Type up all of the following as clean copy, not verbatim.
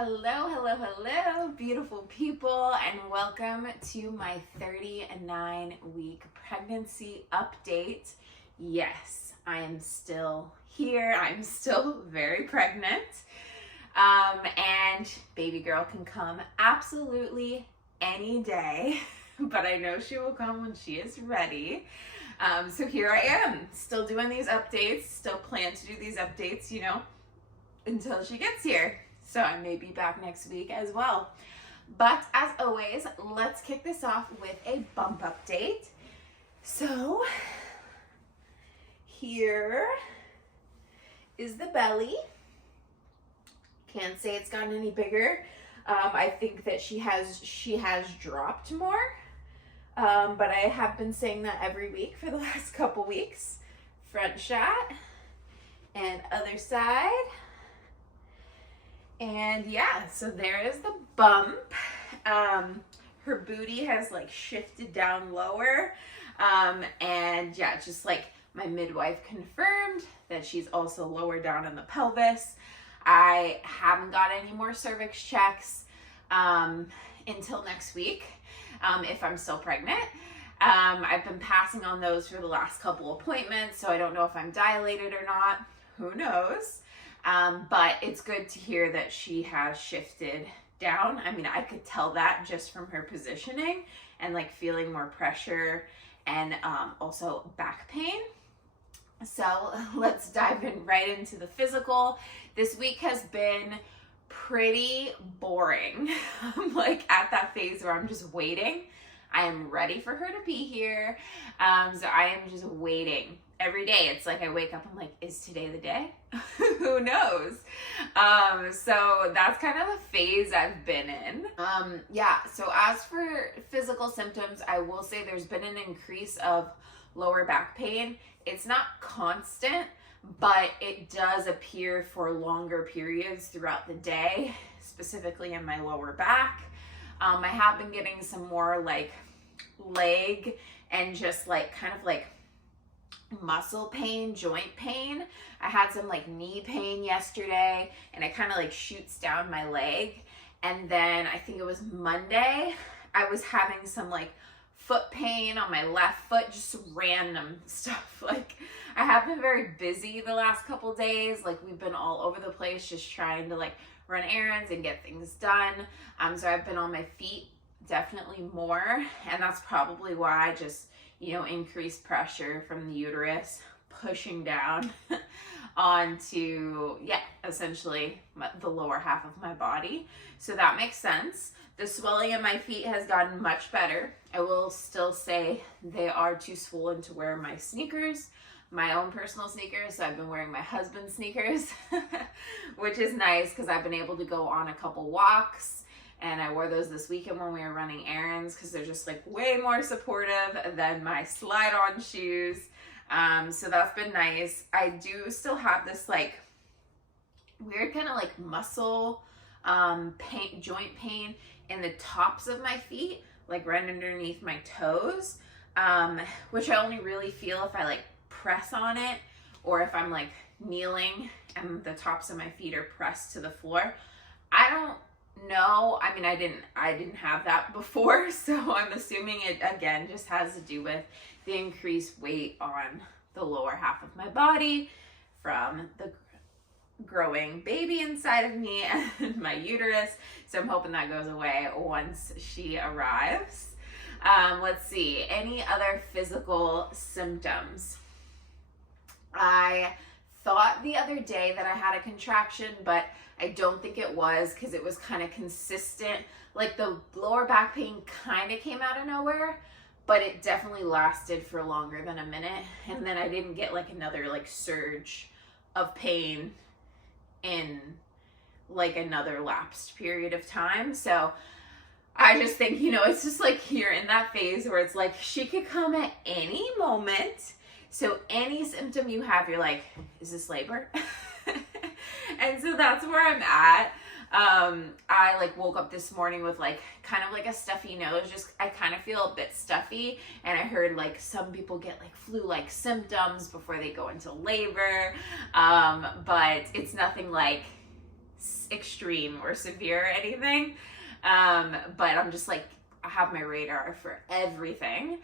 Hello, beautiful people, and welcome to my 39-week pregnancy update. Yes, I am still here. I'm still very pregnant. And baby girl can come absolutely any day, but I know she will come when she is ready. So here I am, still doing these updates, still plan to do these updates, until she gets here. So I may be back next week as well. But as always, let's kick this off with a bump update. So here is the belly. Can't say it's gotten any bigger. I think that she has dropped more. But I have been saying that every week for the last couple weeks. Front shot and other side. And yeah, so there is the bump. Her booty has like shifted down lower. And yeah, just like my midwife confirmed that she's also lower down in the pelvis. I haven't got any more cervix checks until next week, if I'm still pregnant. I've been passing on those for the last couple appointments, so I don't know if I'm dilated or not. Who knows? But it's good to hear that she has shifted down. I mean, I could tell that just from her positioning and like feeling more pressure and also back pain. So let's dive in right into the physical. This week has been pretty boring. I'm like at that phase where I'm just waiting. I am ready for her to be here. So I am just waiting. Every day, it's like I wake up, I'm like, is today the day? Who knows? So that's kind of the phase I've been in. Yeah, so as for physical symptoms, I will say there's been an increase of lower back pain. It's not constant, but it does appear for longer periods throughout the day, specifically in my lower back. I have been getting some more like leg and just like kind of like muscle pain, joint pain. I had some like knee pain yesterday and it kind of like shoots down my leg. And then I think it was Monday, I was having some like foot pain on my left foot, just random stuff. Like I have been very busy the last couple days. Like we've been all over the place just trying to like run errands and get things done. So I've been on my feet definitely more, and that's probably why I just increased pressure from the uterus pushing down onto, essentially the lower half of my body. So that makes sense. The swelling in my feet has gotten much better. I will still say they are too swollen to wear my sneakers, my own personal sneakers. So I've been wearing my husband's sneakers, which is nice because I've been able to go on a couple walks. And I wore those this weekend when we were running errands because they're just like way more supportive than my slide-on shoes. So that's been nice. I do still have this like weird kind of like muscle pain, joint pain in the tops of my feet, like right underneath my toes, which I only really feel if I like press on it or if I'm like kneeling and the tops of my feet are pressed to the floor. I don't know. I mean, I didn't have that before, so I'm assuming it again just has to do with the increased weight on the lower half of my body from the growing baby inside of me and my uterus. So I'm hoping that goes away once she arrives. Let's see, any other physical symptoms? I thought the other day that I had a contraction, but I don't think it was because it was kind of consistent. Like the lower back pain kind of came out of nowhere, but it definitely lasted for longer than a minute. And then I didn't get like another like surge of pain in like another lapsed period of time. So I just think, it's just like you're in that phase where it's like she could come at any moment. So any symptom you have, you're like, is this labor? And so that's where I'm at. I like woke up this morning with like kind of like a stuffy nose. Just I kind of feel a bit stuffy, and I heard like some people get like flu-like symptoms before they go into labor, but it's nothing like extreme or severe or anything. But I'm just like, I have my radar for everything.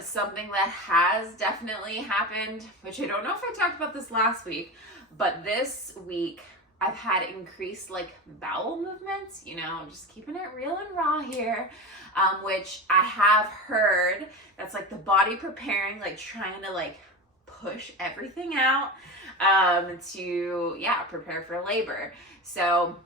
Something that has definitely happened, which I don't know if I talked about this last week, but this week I've had increased like bowel movements, you know, just keeping it real and raw here, which I have heard that's like the body preparing, like trying to like push everything out, to, yeah, prepare for labor. So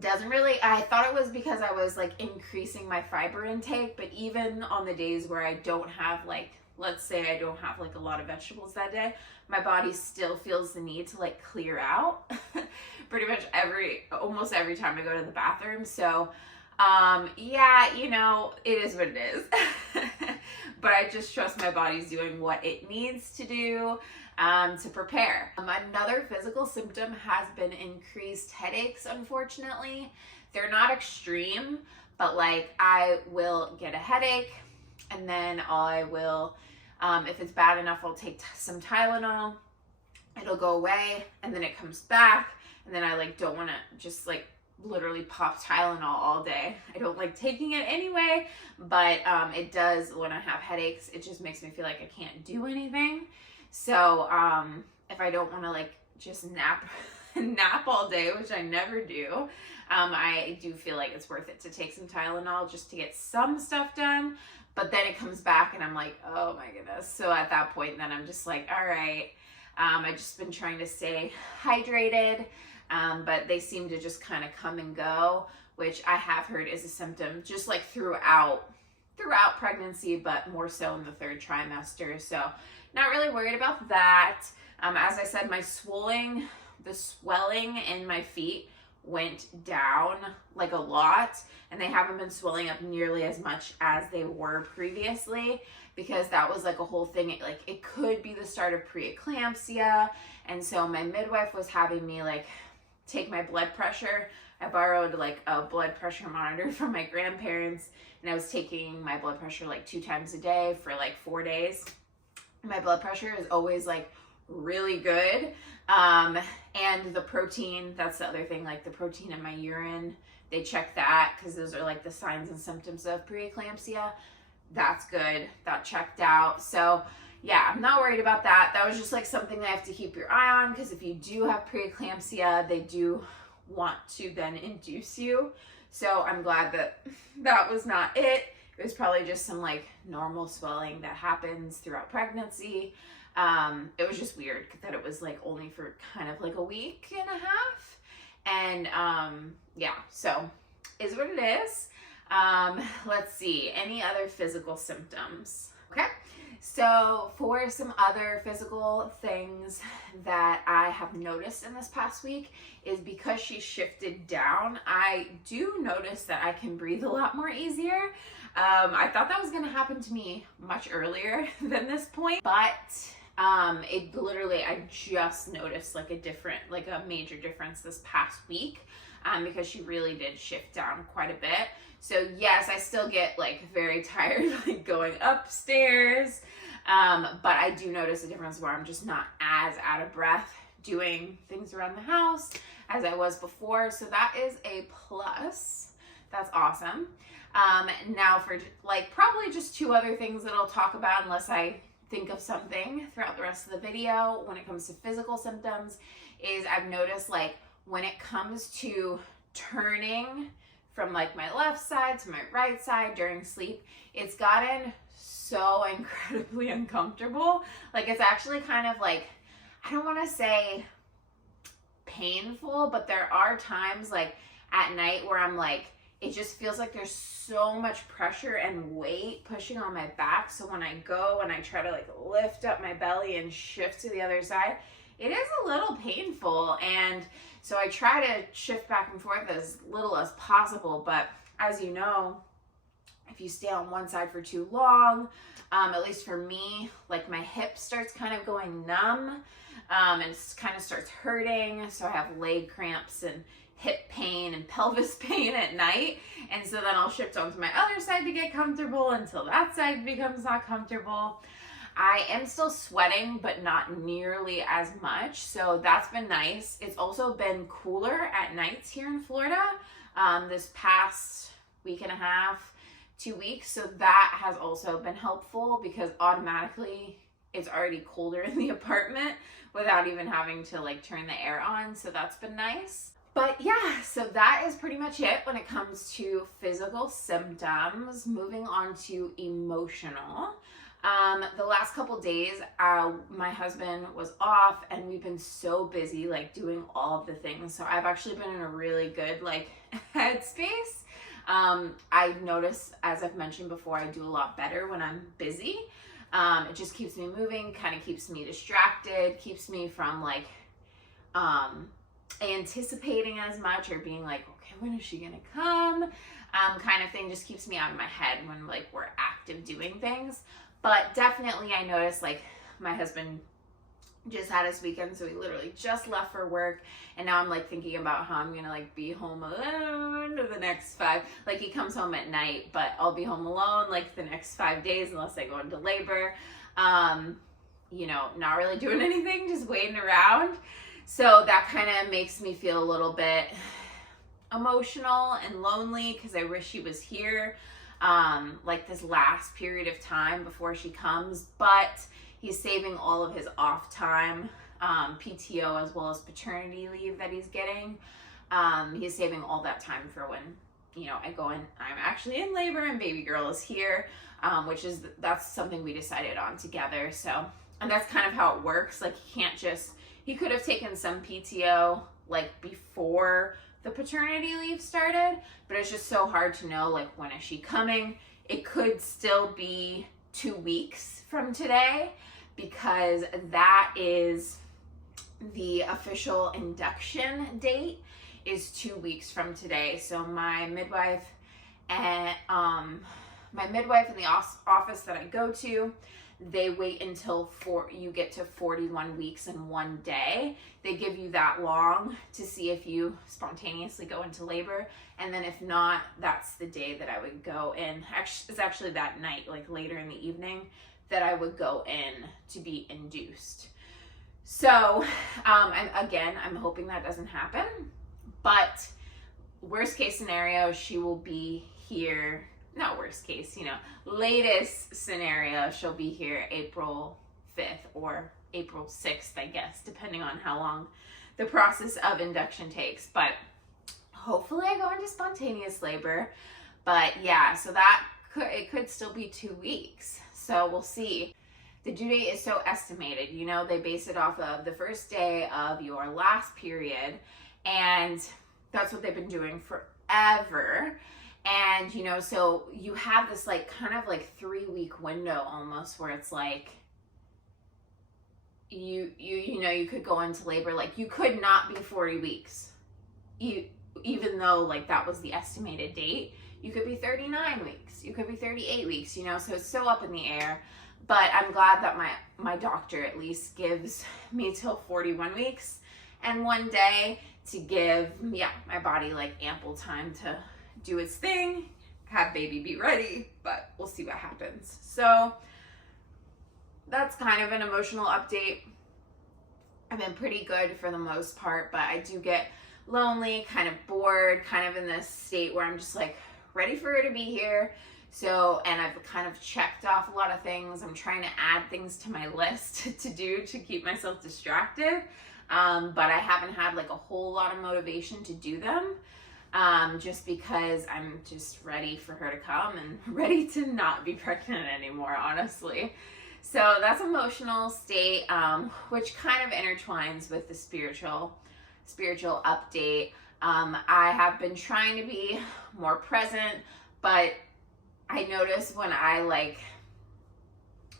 doesn't really, I thought it was because I was like increasing my fiber intake, but even on the days where I don't have like, let's say I don't have like a lot of vegetables that day, my body still feels the need to like clear out pretty much almost every time I go to the bathroom. So yeah, you know, it is what it is. But I just trust my body's doing what it needs to do to prepare. Another physical symptom has been increased headaches, unfortunately. They're not extreme, but like I will get a headache and then I will, if it's bad enough, I'll take some Tylenol. It'll go away and then it comes back, and then I like don't want to just like literally pop Tylenol all day. I don't like taking it anyway, but it does when I have headaches. It just makes me feel like I can't do anything. So if I don't want to like just nap all day, which I never do, I do feel like it's worth it to take some Tylenol just to get some stuff done. But then it comes back and I'm like, oh my goodness. So at that point, then I'm just like, all right. I've just been trying to stay hydrated, but they seem to just kind of come and go, which I have heard is a symptom just like throughout pregnancy, but more so in the 3rd trimester. So not really worried about that. As I said, the swelling in my feet went down like a lot, and they haven't been swelling up nearly as much as they were previously, because that was like a whole thing. It could be the start of preeclampsia. And so my midwife was having me like take my blood pressure. I borrowed like a blood pressure monitor from my grandparents, and I was taking my blood pressure like 2 times a day for like 4 days. My blood pressure is always like really good. And the protein, that's the other thing, like the protein in my urine, they check that because those are like the signs and symptoms of preeclampsia. That's good. That checked out. So yeah, I'm not worried about that. That was just like something that I have to keep your eye on, because if you do have preeclampsia, they do want to then induce you. So I'm glad that that was not it. It was probably just some like normal swelling that happens throughout pregnancy. It was just weird that it was like only for kind of like a week and a half. And yeah, so is what it is. Let's see, any other physical symptoms? Okay, so for some other physical things that I have noticed in this past week is because she shifted down, I do notice that I can breathe a lot more easier. I thought that was going to happen to me much earlier than this point, but it literally, I just noticed like a major difference this past week, because she really did shift down quite a bit. So yes, I still get like very tired like going upstairs, but I do notice a difference where I'm just not as out of breath doing things around the house as I was before. So that is a plus. That's awesome. Now for like probably just 2 other things that I'll talk about unless I think of something throughout the rest of the video when it comes to physical symptoms, is I've noticed like when it comes to turning from like my left side to my right side during sleep, it's gotten so incredibly uncomfortable. Like it's actually kind of like, I don't want to say painful, but there are times like at night where I'm like, it just feels like there's so much pressure and weight pushing on my back. So when I go and I try to like lift up my belly and shift to the other side, it is a little painful. And so I try to shift back and forth as little as possible. But as you know, if you stay on one side for too long, at least for me, like my hip starts kind of going numb, and it kind of starts hurting. So I have leg cramps and hip pain and pelvis pain at night. And so then I'll shift onto my other side to get comfortable until that side becomes not comfortable. I am still sweating, but not nearly as much. So that's been nice. It's also been cooler at nights here in Florida this past week and a half, 2 weeks. So that has also been helpful because automatically it's already colder in the apartment without even having to like turn the air on. So that's been nice. But yeah, so that is pretty much it when it comes to physical symptoms. Moving on to emotional. The last couple days, my husband was off and we've been so busy like doing all of the things. So I've actually been in a really good like headspace. I've noticed, as I've mentioned before, I do a lot better when I'm busy. It just keeps me moving, kind of keeps me distracted, keeps me from like anticipating as much or being like, okay, when is she gonna come? Kind of thing, just keeps me out of my head when like we're active doing things. But definitely I noticed like my husband just had his weekend, so he literally just left for work, and now I'm like thinking about how I'm gonna like be home alone for the next 5, like he comes home at night, but I'll be home alone like the next 5 days unless I go into labor. You know, not really doing anything, just waiting around. So that kind of makes me feel a little bit emotional and lonely because I wish she was here like this last period of time before she comes, but he's saving all of his off time, PTO as well as paternity leave that he's getting. He's saving all that time for when, you know, I go in, I'm actually in labor and baby girl is here, which is, that's something we decided on together. So, and that's kind of how it works. Like he can't just, he could have taken some PTO like before the paternity leave started, but it's just so hard to know like when is she coming. It could still be 2 weeks from today because that is the official induction date is 2 weeks from today. So my midwife and in the office that I go to, they wait until you get to 41 weeks in 1 day. They give you that long to see if you spontaneously go into labor. And then if not, that's the day that I would go in. It's actually that night, like later in the evening, that I would go in to be induced. So I'm hoping that doesn't happen. But worst case scenario, she will be here. Not worst case, you know, latest scenario, she'll be here April 5th or April 6th, I guess, depending on how long the process of induction takes. But hopefully I go into spontaneous labor. But yeah, so it could still be 2 weeks. So we'll see. The due date is so estimated, you know, they base it off of the first day of your last period. And that's what they've been doing forever. And, you know, so you have this like kind of like 3-week window almost where it's like you know, you could go into labor, like you could not be 40 weeks. Even though like that was the estimated date, you could be 39 weeks, you could be 38 weeks, you know, so it's so up in the air. But I'm glad that my doctor at least gives me till 41 weeks and 1 day to give, my body like ample time to do its thing, have baby be ready, but we'll see what happens. So that's kind of an emotional update. I've been pretty good for the most part, but I do get lonely, kind of bored, kind of in this state where I'm just like ready for her to be here. So, and I've kind of checked off a lot of things. I'm trying to add things to my list to do to keep myself distracted. But I haven't had like a whole lot of motivation to do them. Just because I'm just ready for her to come and ready to not be pregnant anymore, honestly. So that's emotional state, which kind of intertwines with the spiritual update. I have been trying to be more present, but I notice when I like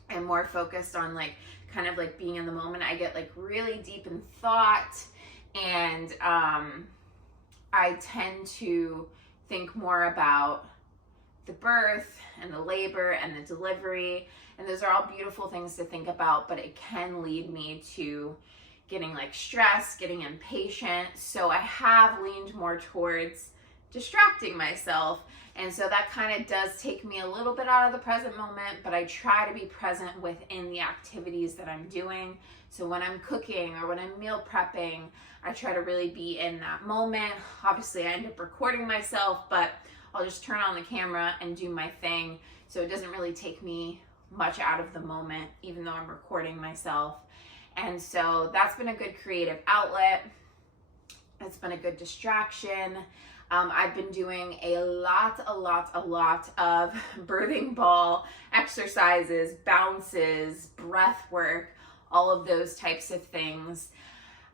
am more focused on like kind of like being in the moment, I get like really deep in thought, and I tend to think more about the birth and the labor and the delivery, and those are all beautiful things to think about, but it can lead me to getting like stressed, getting impatient. So I have leaned more towards distracting myself. And so that kind of does take me a little bit out of the present moment, but I try to be present within the activities that I'm doing. So when I'm cooking or when I'm meal prepping, I try to really be in that moment. Obviously, I end up recording myself, but I'll just turn on the camera and do my thing. So it doesn't really take me much out of the moment, even though I'm recording myself. And so that's been a good creative outlet. It's been a good distraction. I've been doing a lot of birthing ball exercises, bounces, breath work, all of those types of things.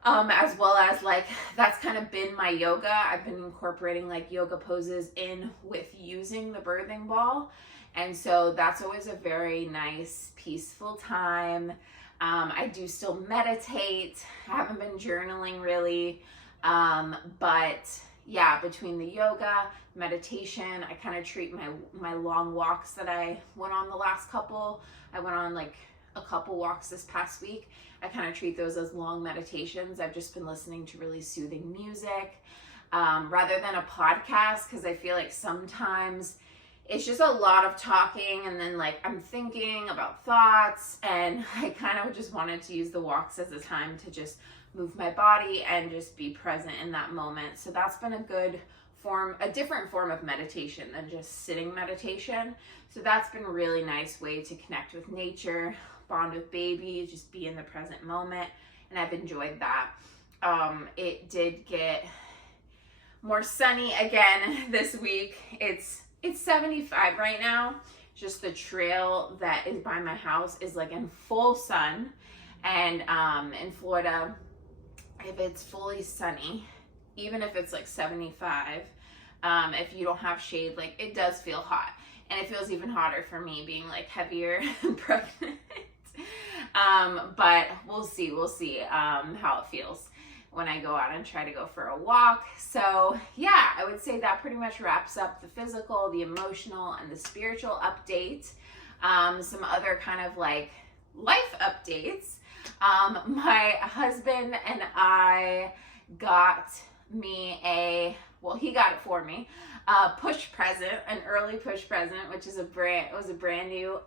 As well as like, that's kind of been my yoga. I've been incorporating like yoga poses in with using the birthing ball. And so that's always a very nice, peaceful time. I do still meditate. I haven't been journaling really. But yeah, between the yoga, meditation, I kind of treat my long walks that I went on the last couple. I went on like a couple walks this past week. I kind of treat those as long meditations. I've just been listening to really soothing music, rather than a podcast, because I feel like sometimes it's just a lot of talking and then like I'm thinking about thoughts, and I kind of just wanted to use the walks as a time to just move my body and just be present in that moment. So that's been a good form, a different form of meditation than just sitting meditation. So that's been a really nice way to connect with nature, bond with baby, just be in the present moment. And I've enjoyed that. It did get more sunny again this week. It's 75 right now. Just the trail that is by my house is like in full sun. And in Florida, if it's fully sunny, even if it's like 75, if you don't have shade, like it does feel hot. And it feels even hotter for me being like heavier and pregnant. But we'll see how it feels when I go out and try to go for a walk. So yeah, I would say that pretty much wraps up the physical, the emotional, and the spiritual update. Some other kind of like life updates. My husband and I got me he got it for me, a push present, an early push present, which is was a brand new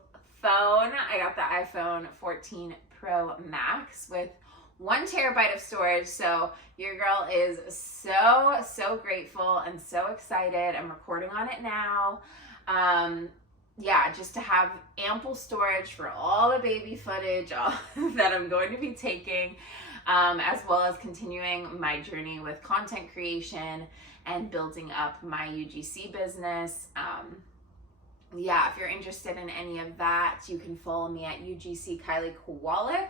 phone. I got the iPhone 14 Pro Max with 1 terabyte of storage. So your girl is so grateful and so excited. I'm recording on it now. Yeah, just to have ample storage for all the baby footage that I'm going to be taking, as well as continuing my journey with content creation and building up my UGC business. Yeah, if you're interested in any of that, you can follow me at UGC Kylie Kawalec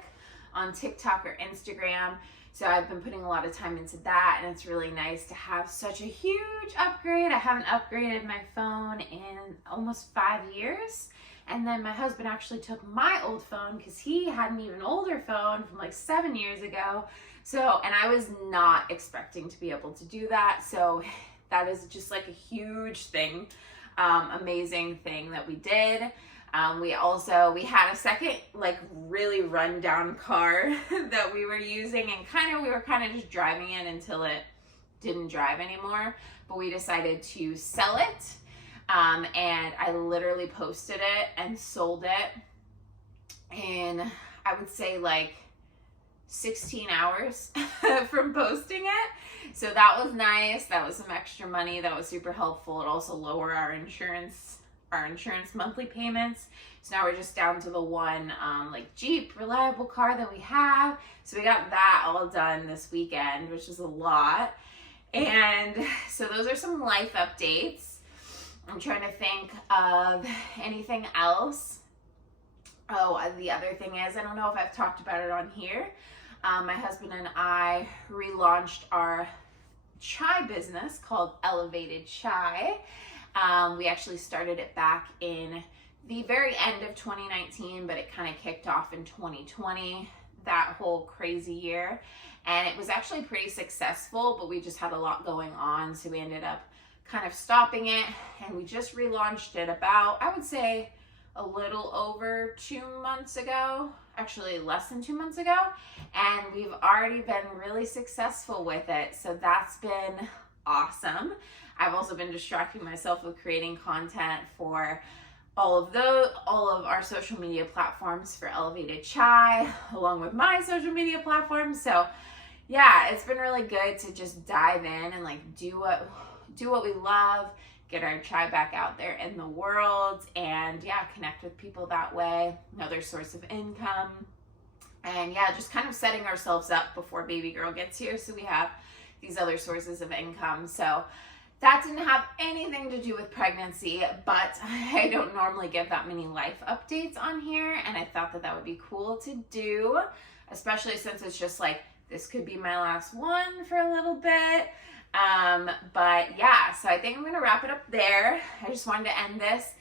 on TikTok or Instagram. So I've been putting a lot of time into that, and it's really nice to have such a huge upgrade. I haven't upgraded my phone in almost 5 years. And then my husband actually took my old phone because he had an even older phone from like 7 years ago. So, and I was not expecting to be able to do that. So that is just like a huge thing, amazing thing that we did. We had a second like really rundown car that we were using, and we were kind of just driving it until it didn't drive anymore, but we decided to sell it. And I literally posted it and sold it in, I would say like 16 hours from posting it. So that was nice. That was some extra money. That was super helpful. It also lowered our insurance monthly payments. So now we're just down to the one like Jeep reliable car that we have. So we got that all done this weekend, which is a lot. And so those are some life updates. I'm trying to think of anything else. Oh, the other thing is, I don't know if I've talked about it on here. My husband and I relaunched our chai business called Elevated Chai. We actually started it back in the very end of 2019, but it kind of kicked off in 2020, that whole crazy year. And it was actually pretty successful, but we just had a lot going on. So we ended up kind of stopping it, and we just relaunched it about, I would say, a little over 2 months ago, actually less than 2 months ago. And we've already been really successful with it. So that's been awesome. I've also been distracting myself with creating content for all of our social media platforms for Elevated Chai, along with my social media platforms. So yeah, it's been really good to just dive in and like do what we love, get our chai back out there in the world, and yeah, connect with people that way, another source of income. And yeah, just kind of setting ourselves up before baby girl gets here so we have these other sources of income. So that didn't have anything to do with pregnancy, but I don't normally give that many life updates on here, and I thought that would be cool to do, especially since it's just like, this could be my last one for a little bit. But yeah, so I think I'm gonna wrap it up there. I just wanted to end this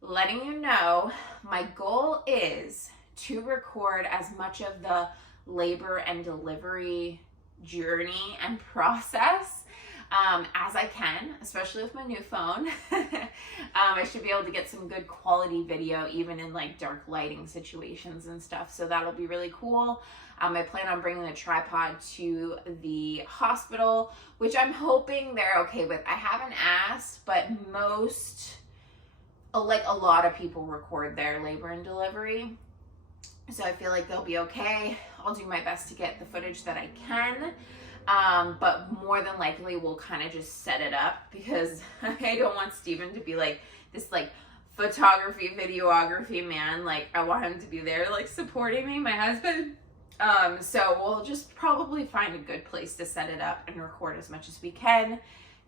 letting you know my goal is to record as much of the labor and delivery journey and process as I can, especially with my new phone. I should be able to get some good quality video even in like dark lighting situations and stuff, so that'll be really cool. I plan on bringing the tripod to the hospital, which I'm hoping they're okay with. I haven't asked, but a lot of people record their labor and delivery, so I feel like they'll be okay. I'll do my best to get the footage that I can. But more than likely we'll kind of just set it up, because I don't want Steven to be like this like photography, videography man. Like, I want him to be there like supporting me, my husband. So we'll just probably find a good place to set it up and record as much as we can,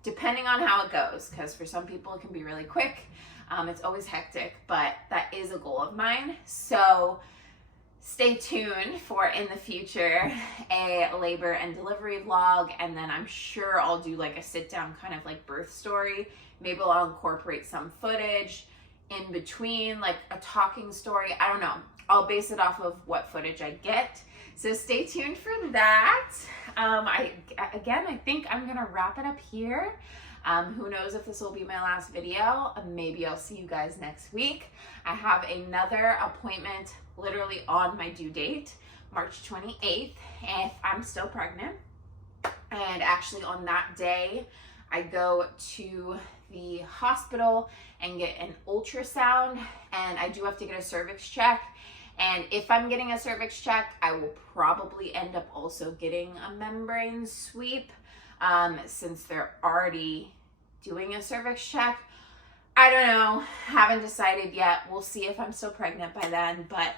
depending on how it goes, because for some people it can be really quick. It's always hectic, but that is a goal of mine. So stay tuned for, in the future, a labor and delivery vlog, and then I'm sure I'll do like a sit down kind of like birth story. Maybe I'll incorporate some footage in between, like a talking story. I don't know. I'll base it off of what footage I get. So stay tuned for that. I think I'm gonna wrap it up here. Who knows if this will be my last video. Maybe I'll see you guys next week. I have another appointment literally on my due date, March 28th, if I'm still pregnant. And actually on that day, I go to the hospital and get an ultrasound, and I do have to get a cervix check. And if I'm getting a cervix check, I will probably end up also getting a membrane sweep, since they're already doing a cervix check. I don't know, haven't decided yet. We'll see if I'm still pregnant by then, but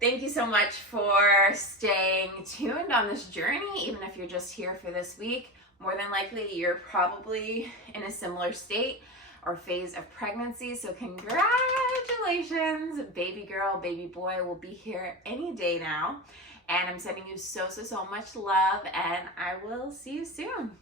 thank you so much for staying tuned on this journey, even if you're just here for this week. More than likely, you're probably in a similar state or phase of pregnancy, so congratulations. Baby girl, baby boy will be here any day now, and I'm sending you so much love, and I will see you soon.